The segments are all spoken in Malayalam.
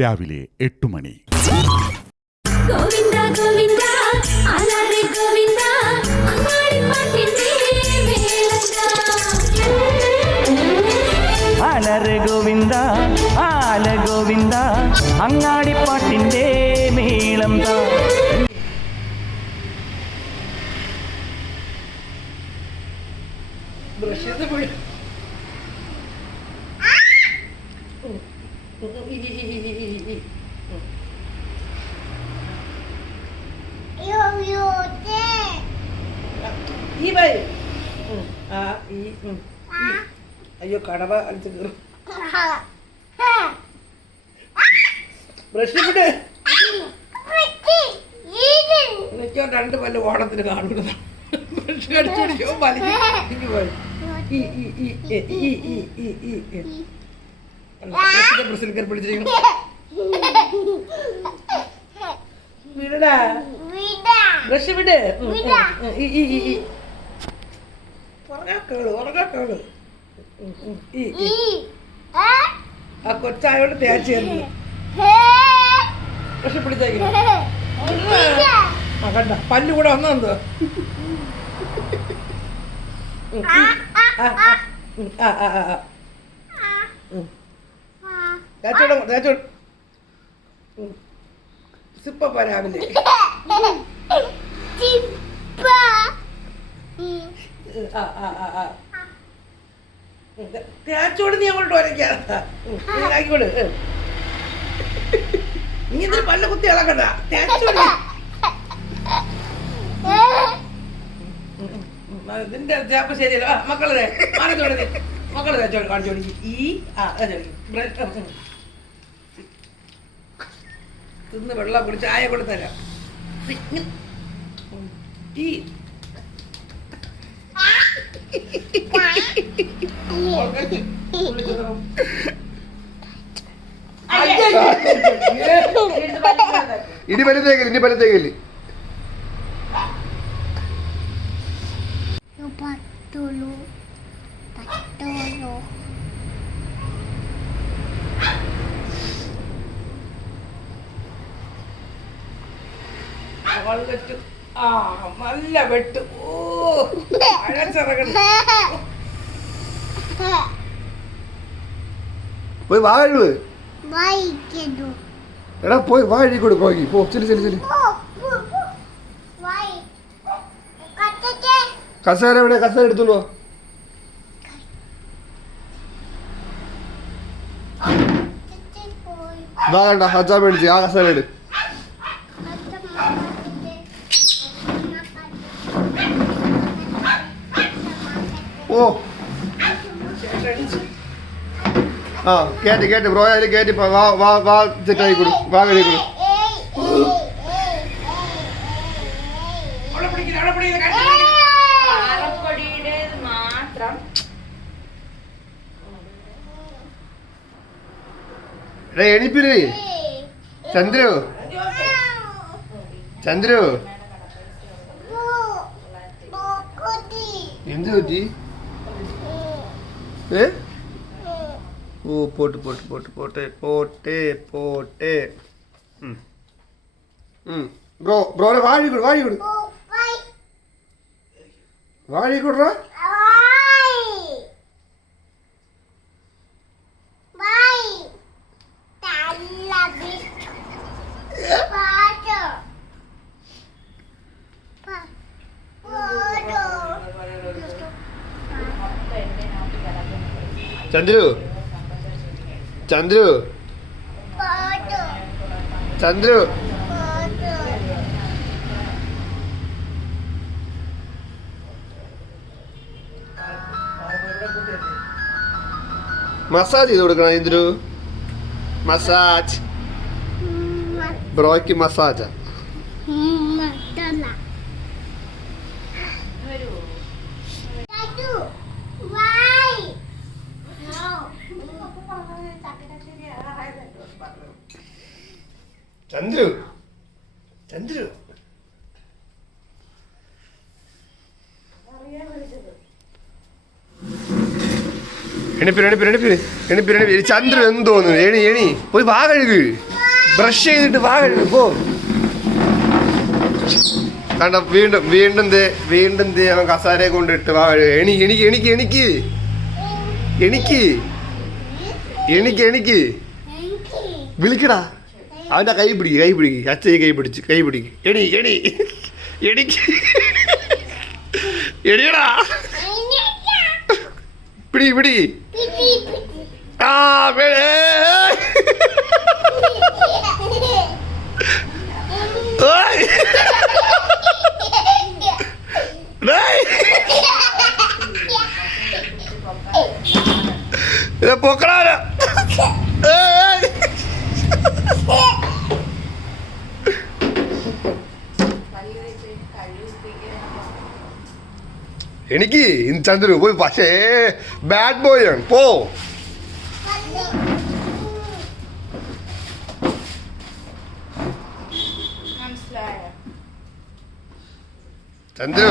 രാവിലെ 8 മണി. ഗോവിന്ദ ഗോവിന്ദ ആലാരെ ഗോവിന്ദ അങ്ങാടി പാട്ടിന്റെ മേളത ആലരെ ഗോവിന്ദ ആല ഗോവിന്ദ അങ്ങാടിപ്പാട്ടിൻ്റെ മേളം താ. അയ്യോ കടവ അടിച്ചു കയറും. ബ്രഷ് വിട്. എനിക്കോ 2 പല്ല് ഓണത്തിന് കാണുന്നത്. ബ്രഷ് കടിച്ചോ ബ്രഷിൽ കയറി പിടിച്ചിരിക്കണം. വിടടാ ബ്രഷ് വിട്. ഉറങ്ങാക്കേള് ആ കൊച്ചായോട് തേച്ച് തരുന്നത്. പക്ഷെ പിടിച്ചേക്കില്ല. കണ്ട പല്ല് കൂടെ വന്നോ. തേച്ചോട് സിപ്പ രാവിലെ തേച്ചോട് നീ അങ്ങോട്ട് വരയ്ക്കാക്കോട്. നീ എന്തൊരു പല്ല കുത്തി ഇളക്കണ്ട. തേച്ചോട് ഇതിന്റെ ചേപ്പ ശരിയല്ല. മക്കളെ മക്കളെ തേച്ചോട് കാണിച്ചോടി. തിന്ന് വെള്ളം കുടി ചായ കൊടുത്തരാം. ഇനി പലത്തേക്കല് നല്ല വെട്ട്. ഓ അഴച്ചിറങ്ങ. പോയി വാഴ് എടാ പോയി വാഴിക്കൂടെ പോയി പോ. ചെല്ലു കസേര എവിടെ? കസേര എടുത്തോളൂ. വേണ്ട ഹജാ മേടിച്ച് ആ കസേര എടു. ഓ ആ കേട്ട് ബ്രോ അതിൽ കേട്ടി വാ സെറ്റായി കൊടു. വാ കഴി കൊടു. എണിപ്പില്ലേ ചന്ദ്രു എന്ത് പറ്റി? ഓ പോട്ടെ. ബ്രോനെ വാഴിക്കൊടു. വാഴിക്കൊടുറാ. ചന്ദ്രു മസാജ് ചെയ്ത് കൊടുക്കണം. ചന്ദ്രു മസാജ് ബ്രോയ്ക്ക് മസാജാ. ചന്ദ്രു എണിപ്പിരി ചന്ദ്രൻ എന്ത് തോന്നുന്നു എണി പോയി വാ കഴുകു ബ്രഷ് ചെയ്തിട്ട് വാ കഴുകു പോ കണ്ട വീണ്ടും അവൻ കസാരയെ കൊണ്ടിട്ട് വാ കഴുകു എണിക്ക് വിളിക്കടാ അവൻ്റെ കൈ പിടിക്ക് അച്ഛൻ കൈ പിടിക്ക് എണിക്ക് എടിയടാ പിടി ആ പൊക്കടാ എനിക്ക് ചന്ദ്രു പോയി പക്ഷേ ബാഡ് ബോയ് ആണ് പോ ചന്ദ്രു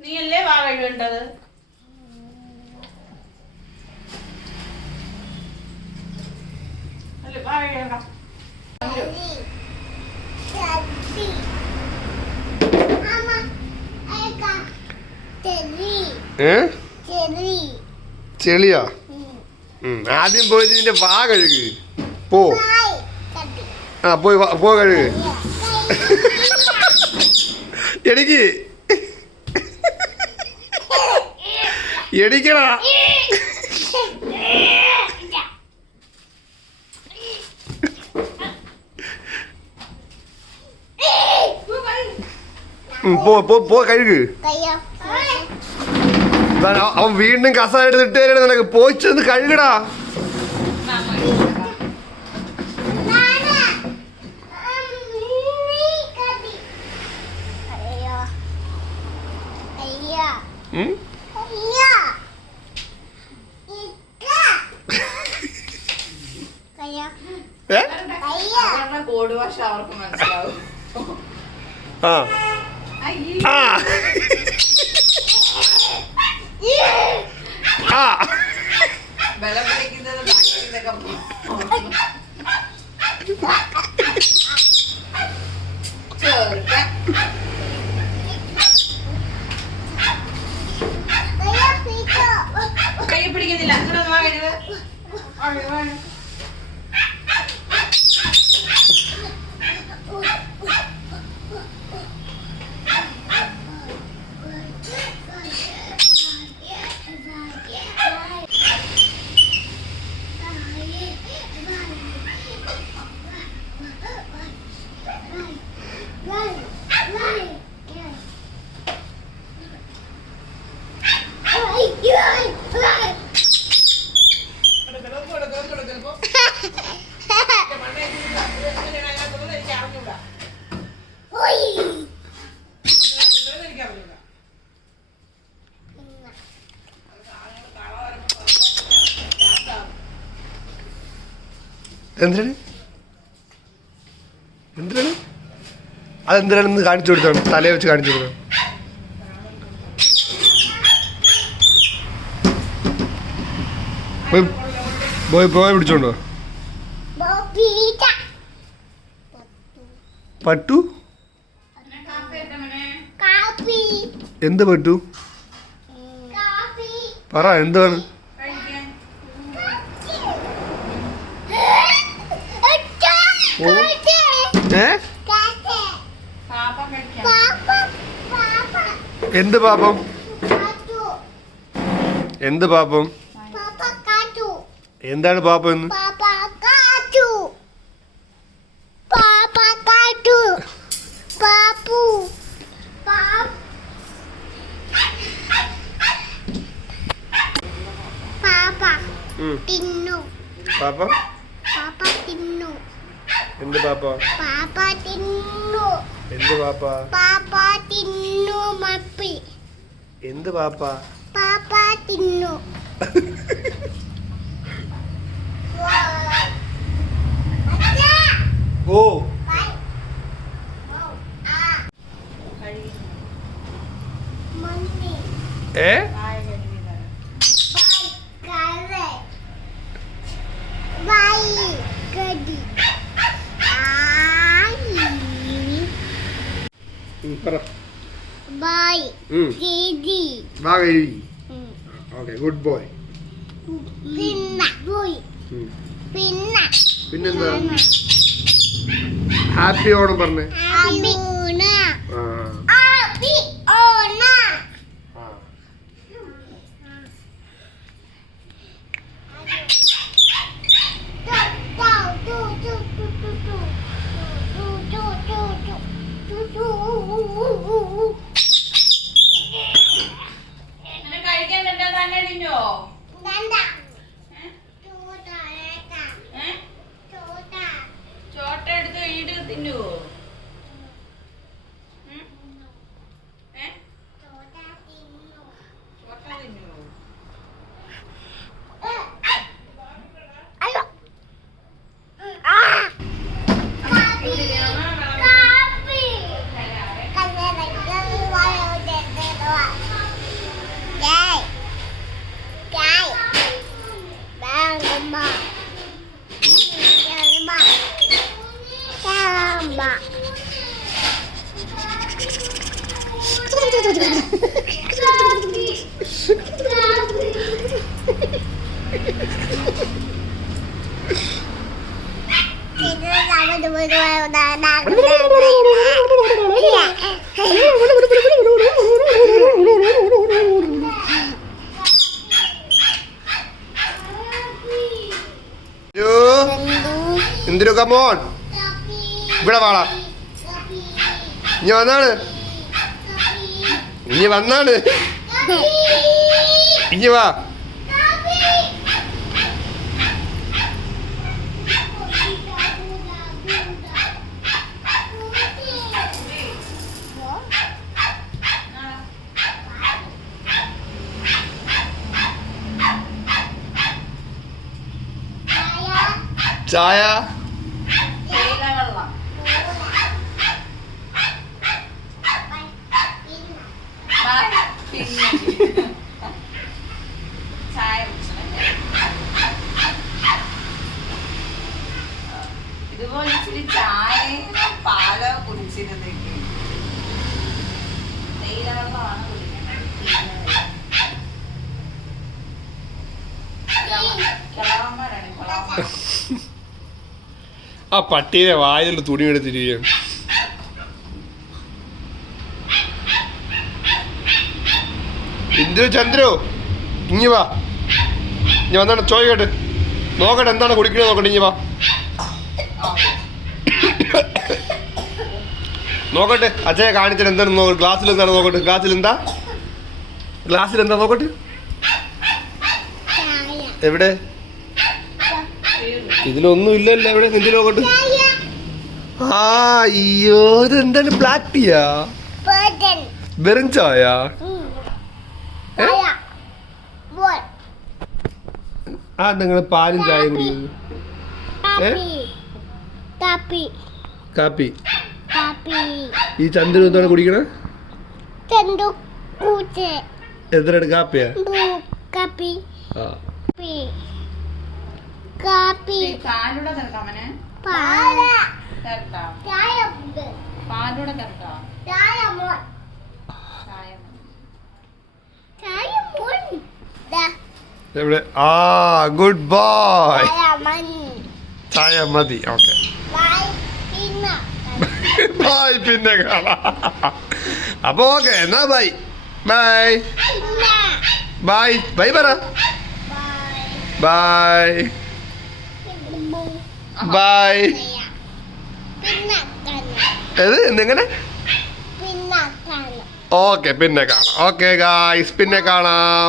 നീയല്ലേ വാ കഴുകേണ്ടത് അല്ലേ വാ കഴുകണ്ട ചെളിയാ ആദ്യം പോയത് നിന്റെ വാ കഴുകു പോ ആ പോയി പോ കഴുകു എടിക്കടാ പോ കഴുകു അവൻ വീണ്ടും കസാര എടുത്തിട്ട് നിനക്ക് പോയിച്ചെന്ന് കഴുകടാ കോഡ് ഭാഷ അവർക്ക് മനസ്സിലാവും ബലം പിടിക്കുന്നത് കൈ പിടിക്കുന്നില്ല അങ്ങനെ വാ കഴുക എന്തിനാണ് അതെന്തിനാണെന്ന് കാണിച്ചു കൊടുത്താണ് തലയെ വെച്ച് കാണിച്ചു കൊടുക്കണം പോയി പിടിച്ചോണ്ടോ പട്ടു എന്ത് പറ്റു പറ എന്താണ് എന്ത് പാപം എന്ത് പാപം എന്താണ് പാപം എന്ന് പാപ്പ എന്ത് പാപ്പ എന്ത് പാപ്പ എന്ത് പാപ്പ ഓ ഏ പറ ഓക്കെ ഗുഡ് ബോയ് പിന്നെന്താ ഹാപ്പി ഓണം പറഞ്ഞേ കഴിക്കാൻ തന്നെ തിന്നോ ചോട്ട എടുത്ത് ഈട് തിന്നുവോ ചോട്ട തിന്നുവോ എന്തിനു കമോൺ ഇവിടെ വാളാ ഇനി വന്നാണ് ഇനി വാ ചായ വെള്ളം ചായ ഇതുപോലെ ഇച്ചിരി ചായ പാലോ കുടിച്ചിരുന്നെങ്കിൽ തേയിലവെള്ളമാണ് കിളവന്മാരാണ് കിളവന്മാർ. ആ പട്ടീനെ വായിൽ തുണി എടുത്തിരിക്കുകയാണ്. ഇന്ദു ചന്ദ്രു ഇഞ്ഞി വാ, ഇനി വന്നാണ് ചോദിക്കട്ടെ, നോക്കട്ടെ എന്താണ് കുടിക്കണത് നോക്കട്ടെ. ഇഞ്ഞി വാ നോക്കട്ടെ, അച്ഛനെ കാണിച്ചിട്ട് എന്താണ് നോക്കട്ടെ, ഗ്ലാസ്സിൽ എന്താണ് നോക്കട്ടെ, ഗ്ലാസ്സിൽ എന്താ നോക്കട്ടെ. എവിടെ? ഇതിലൊന്നും ഇല്ലല്ലോ. എവിടെ നിന്റെ നോക്കട്ടെ. ആ അയ്യോ, ഇതെന്താണ് ബ്ലാക്ക് ടീയാ? വെറും ചായ? ആ നിങ്ങൾ പാലും ചായയും കുടിക്കുന്നത്? കാപ്പി. ഈ ചന്ദ്രൻ എന്താണ് കുടിക്കണേ? എത്രയാണ് കാപ്പിയാ? ആ പാലൂടെ തരട്ടാമനെ, പാലൂടെ തരട്ടോ. എവിടെ? ആ ഗുഡ് ബോയ്, ചായ മതി. ഓക്കെ ബൈ, പിന്നെ കാണാം. അപ്പൊ ഓക്കെ എന്നാ ബൈ ബൈ ബൈ ബൈ പറ. Bye bye. എന്തെങ്ങനെ? ഓക്കെ പിന്നെ കാണാം. ഓക്കെ ഗായ്സ്, പിന്നെ കാണാം.